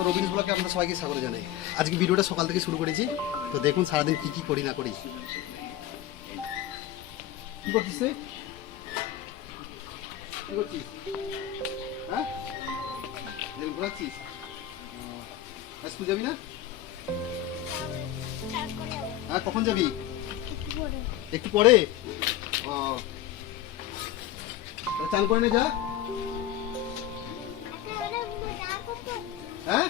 তো রবিন্স ব্লগে আপনাদের সবাইকে স্বাগত জানাই। আজকে ভিডিওটা সকাল থেকে শুরু করেছি, তো দেখুন সারাদিন কি কি করি না করি। কি করছিস তুই? কি করছিস? হ্যাঁ, ঘোরাচ্ছিস? স্কুল যাবি না? হ্যাঁ, কখন যাবি? একটু পরে। চান করে নে যা। হ্যাঁ,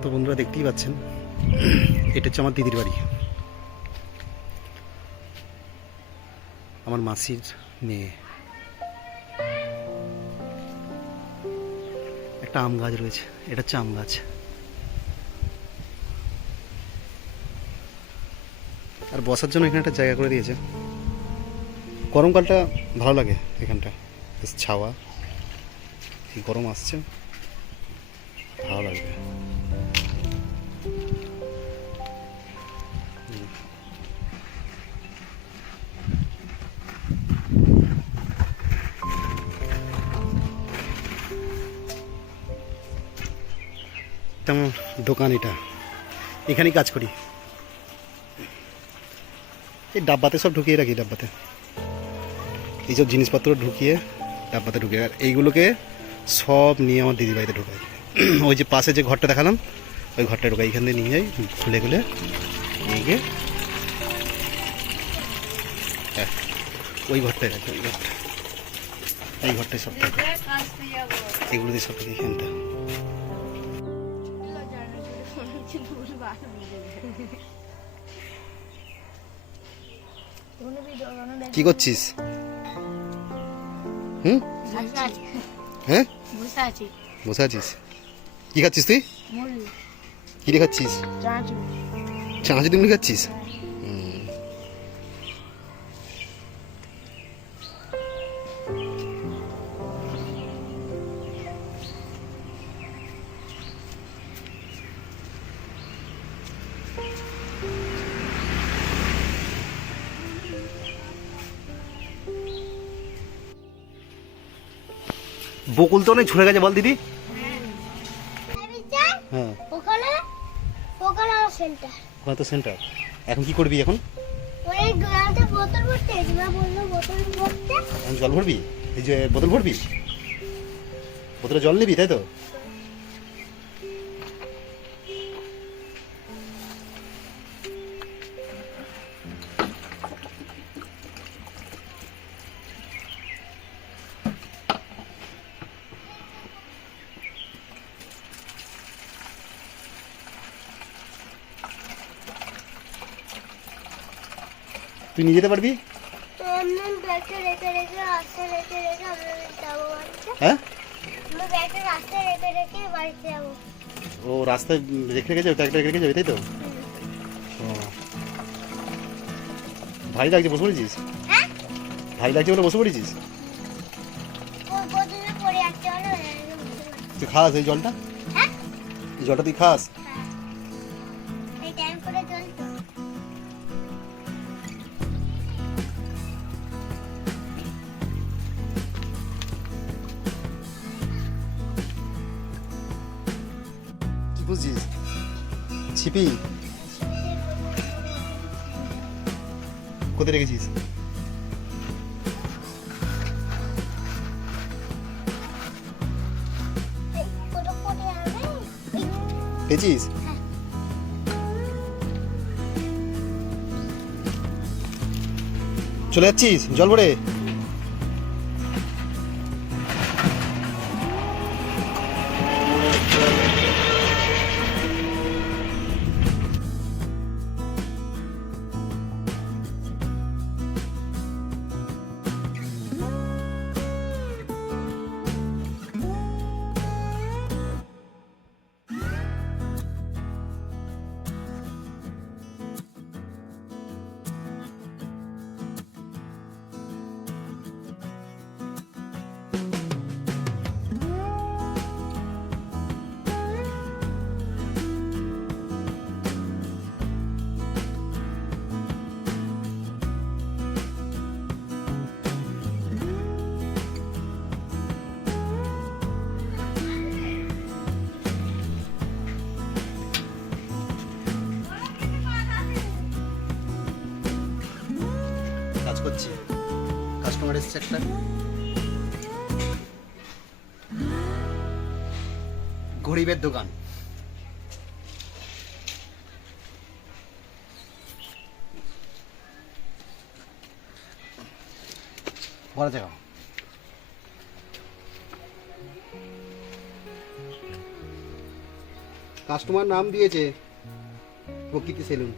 তো বন্ধুরা দেখতেই পাচ্ছেন, এটা হচ্ছে আমার দিদির বাড়ি, আমার মাসির মেয়ে। একটা আম গাছ রয়েছে, এটা হচ্ছে আম গাছ। আর বসার জন্য এখানে একটা জায়গা করে দিয়েছে। গরমকালটা ভালো লাগে এখানটা, বেশ ছাওয়া। এই গরম আসছে, ভালো লাগবে। তেমন দোকান, এটা এখানেই কাজ করি। এই ডাব্বাতে সব ঢুকিয়ে রাখি, ডাব্বাতে এইসব জিনিসপত্র ঢুকিয়ে ডাব্বাতে ঢুকিয়ে, আর এইগুলোকে সব নিয়ে আমার দিদি বাড়িতে ঢুকাই। ওই যে পাশে যে ঘরটা দেখালাম, ওই ঘরটা ঢুকাই, এখান থেকে নিয়ে যাই, খুলে খুলে নিয়ে গিয়ে ওই ঘরটায় রাখি। ওই ঘরটা, এই ঘরটায় সব থাকে, এগুলো দিয়ে সব থাকে এখানটা। কি করছিস? হ্যাঁ, বসে আছিস? কি খাচ্ছিস তুই? কি রে খাচ্ছিস? চানাচুর মুড়ি খাচ্ছিস? বকুল তো অনেক ঝরে গেছে, বল দিদি। হ্যাঁ, ওখানে তো সেন্টার। এখন কি করবি? এখন জল ভরবি? এই যে বোতল ভরবি, বোতলে জল নিবি, তাই তো? তুই নিয়ে যেতে পারবি? হ্যাঁ, ও রাস্তায় রেখে রেখে যাবে, ট্রাক্টর রেখে রেখে যাবে, তাই তো? ও, ভারী লাগছে, বসে পড়েছিস? ভারী লাগছে বলে বসে পড়েছিস? তুই খাস এই জলটা? এই জলটা তুই খাস? কি বুঝছিস? ছিপি কোথায় রেখেছিস? পেয়েছিস? চলে যাচ্ছিস জল ভরে? কাস্টমার এসছে একটা। গরিবের দোকান। বড় জায়গা। কাস্টমার নাম দিয়েছে প্রকৃতি সেলুন।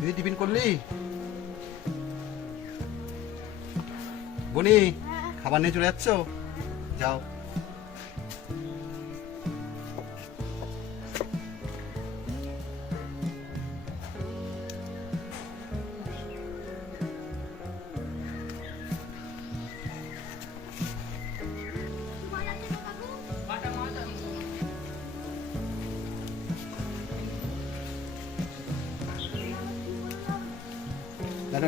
তুই টিফিন করলি? বনি খাবার নিয়ে চলে যাচ্ছ? যাও।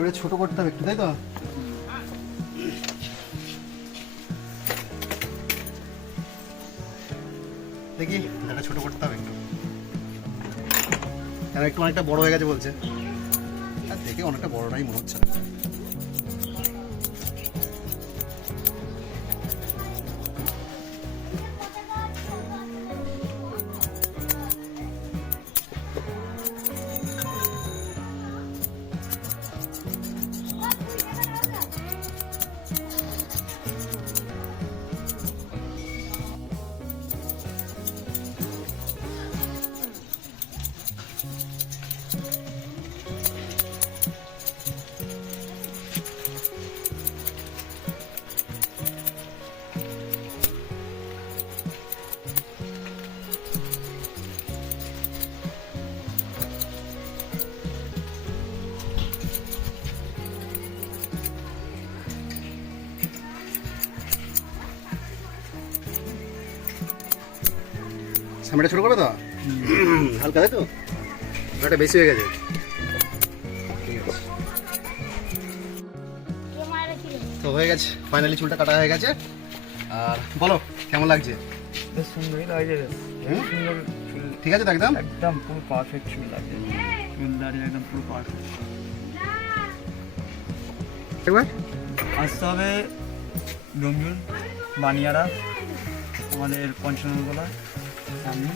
এটা ছোট করতে হবে একটু, তাই তো? দেখি এটা ছোট করতে হবে একটু, কেন একটু অনেকটা বড় হয়ে গেছে বলছে, আর দেখে অনেকটা বড়টাই মনে হচ্ছে। সামনেটা ছোট করবে তো, হালকা, তাই তো? ওটা বেশি হয়ে গেছে। ঠিক আছে, তো হয়ে গেছে, ফাইনালি চুলটা কাটা হয়ে গেছে। আর বলো কেমন লাগছে? বেশ সুন্দরই লাগছে, বেশ সুন্দর চুল। ঠিক আছে তো? একদম একদম পুরো পারফেক্ট চুল লাগছে, চুল দাঁড়িয়ে একদম পুরো পারফেক্ট। একবার আসতে হবে ডোমজুর বানিয়ারা, আমাদের পঞ্চাননগোলা সামনে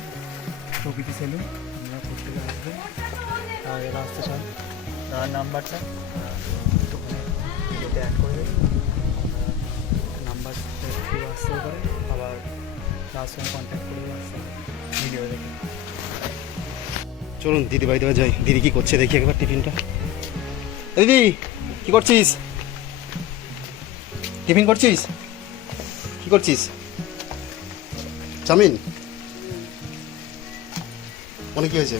প্রকৃতি সেলুন। আমরা প্রত্যেকে আসবেন, আর এরা আসতে চান তার নাম্বারটা ওখানে ভিডিওতে অ্যাড করে দেবেন। নাম্বার কেউ আসতেও পারে, আবার তার সঙ্গে কন্ট্যাক্ট করেও আসতে ভিডিও দেখে। চলুন দিদি বাড়িতে যাই, দিদি কি করছে দেখি একবার টিফিনটা। দিদি কি করছিস? টিফিন করছিস? কি করছিস? চাউমিন? অনেক কি হয়েছে?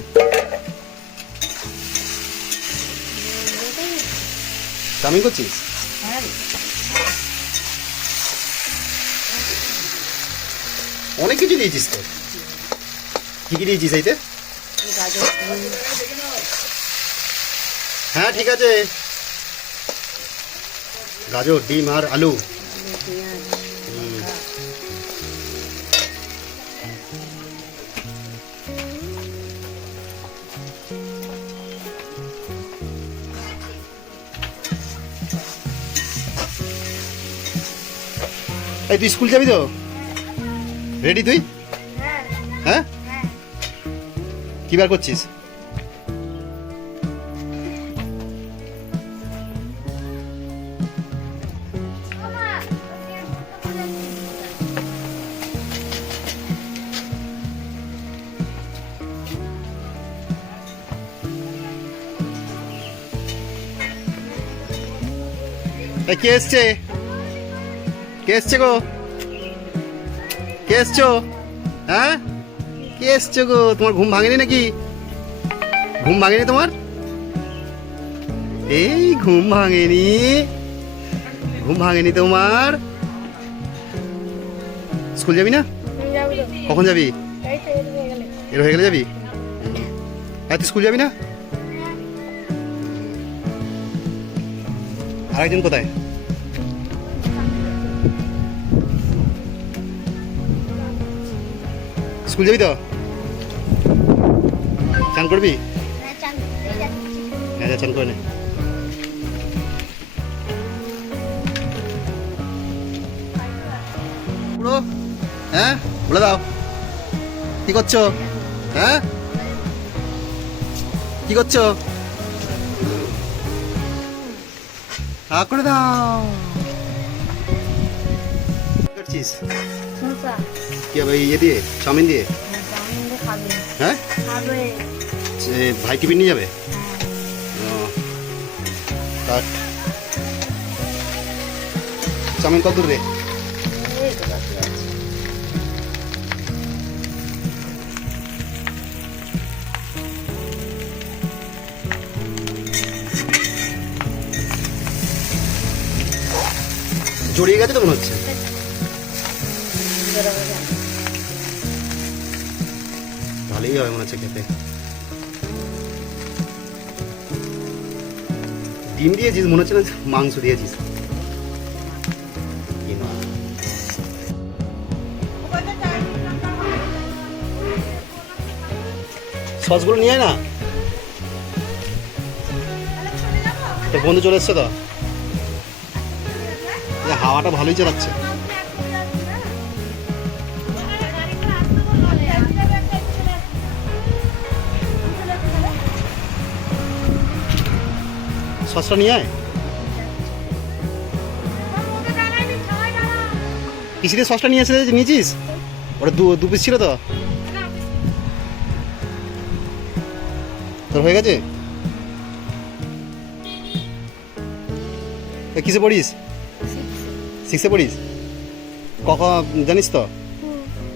চাউমিন করছিস? অনেক কিছু দিয়েছিস তো, কি কি দিয়েছিস এইতে? হ্যাঁ ঠিক আছে, গাজর, ডিম আর আলু। এই তুই স্কুল যাবি তো? রেডি তুই? হ্যাঁ, কি বার করছিস? কে এসছে? কে এসছে গো? কে এসছো? হ্যাঁ, কে এসছো গো? তোমার ঘুম ভাঙেনি নাকি? ঘুম ভাঙেনি তোমার? এই ঘুম ভাঙেনি, ঘুম ভাঙেনি তোমার? স্কুল যাবি না? কখন যাবি? এর হয়ে গেলে যাবি? তুই স্কুল যাবি না? আরেকজন কোথায়? স্কুল যাবি তো? চান করবি? হ্যাঁ যা, চান করে নে। পুরো হ্যাঁ বলে দাও, কি করছো? হ্যাঁ কি করছো? করে দাও। কি করছিস? কি হবে ইয়ে দিয়ে, চাউমিন দিয়ে? হ্যাঁ ভাই টিফিন নিয়ে যাবে? কাট। চাউমিন কত দূর রে? জড়িয়ে গেছে তো মনে হচ্ছে। ভালোই হবে মনে হচ্ছে খেতে। ডিম দিয়েছিস মনে হচ্ছে না মাংস দিয়েছিস। সসগুলো নিয়ে আয় না, তোর বন্ধু চলে এসছে তো। হাওয়াটা ভালোই চালাচ্ছে। সসটা নিয়ে আয়। কিসে দিয়ে সসটা নিয়ে এসে নিয়েছিস? ওটা দু পিস ছিল তো। তোর হয়ে গেছে? কিসে পড়িস? 6-এ পড়িস? কখন জানিস তো?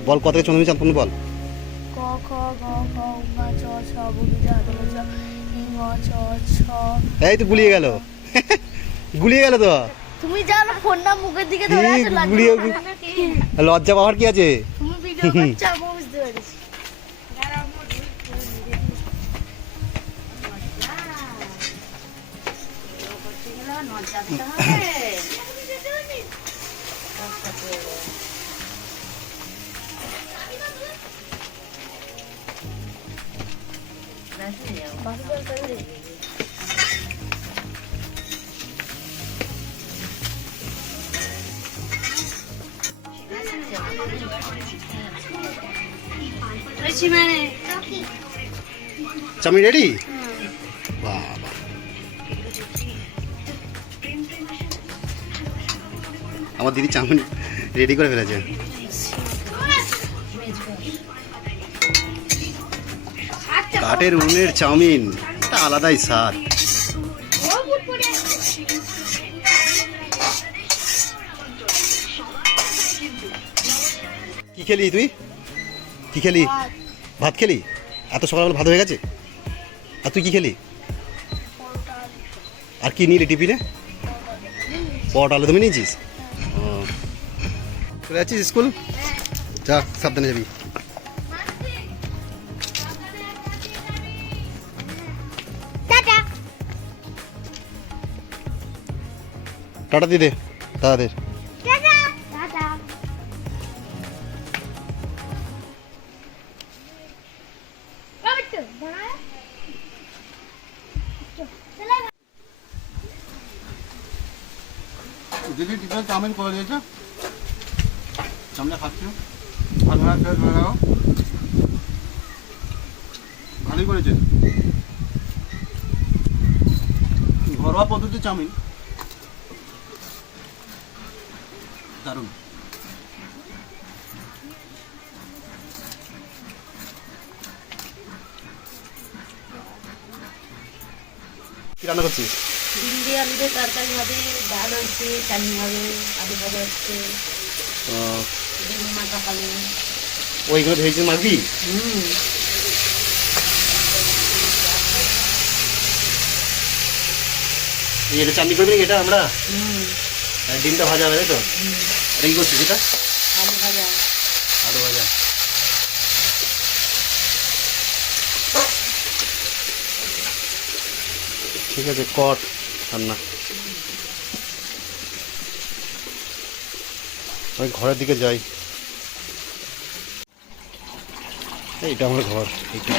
বল কত থেকে চন্দ্রমী চাঁদ বল। ক খ গ ঘ ঙ চ ছ বুঝা দোজা ই ঙ চ ছ। এই তো গুলিয়ে গেল, গুলিয়ে গেল তো। তুমি জানো ফোনটা মুখের দিকে ধরে আছো গুলিয়ে লজ্জা পাওয়ার কি আছে? তুমি ভিডিও করছো আমি বুঝতে পেরেছি। Chowmein ready? বাবা আমার দিদি চাউমিন রেডি করে ফেলেছে। কাঠের উনুনের চাউমিন একটা আলাদাই স্বাদ। কি খেলি তুই? কি খেলি? ভাত খেলি? এত সকালবেলা ভাত হয়ে গেছে? আর তুই কি খেলি? আর কি নিলি টিফিনে? পরোটা আলু তুমি নিয়েছিস? ও চলে যাচ্ছিস স্কুল? যা সাবধানে যাবি। টাটা দিয়ে দে দাদাদের। দিদি টিফিনে চাউমিন করে দিয়েছে, চাউমিনটা খাচ্ছি। ভালোই করেছে, ঘরোয়া পদ্ধতি চাউমিন দারুণ। কি রান্না করছিস? ভিন্ডি আলুতে তরকারি হবে, ডাল হচ্ছে, চাটনি হবে, আলু ভাজা হচ্ছে, ডিম মাখা পাবে। ওইগুলো ভেজে মাখবি? এটা চাটনি করবি নাকি? এটা আমরা ডিমটা ভাজা হবে তাই তো? এটা কি করছিস? এটা আলু ভাজা। আলু ভাজা। ঠিক আছে কর রান্না। আমি ঘরের দিকে যাই। এইটা আমার ঘর, এইটা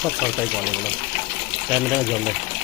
সব সরকারি জল এগুলো, টাইমে টাইমে জল দেয়।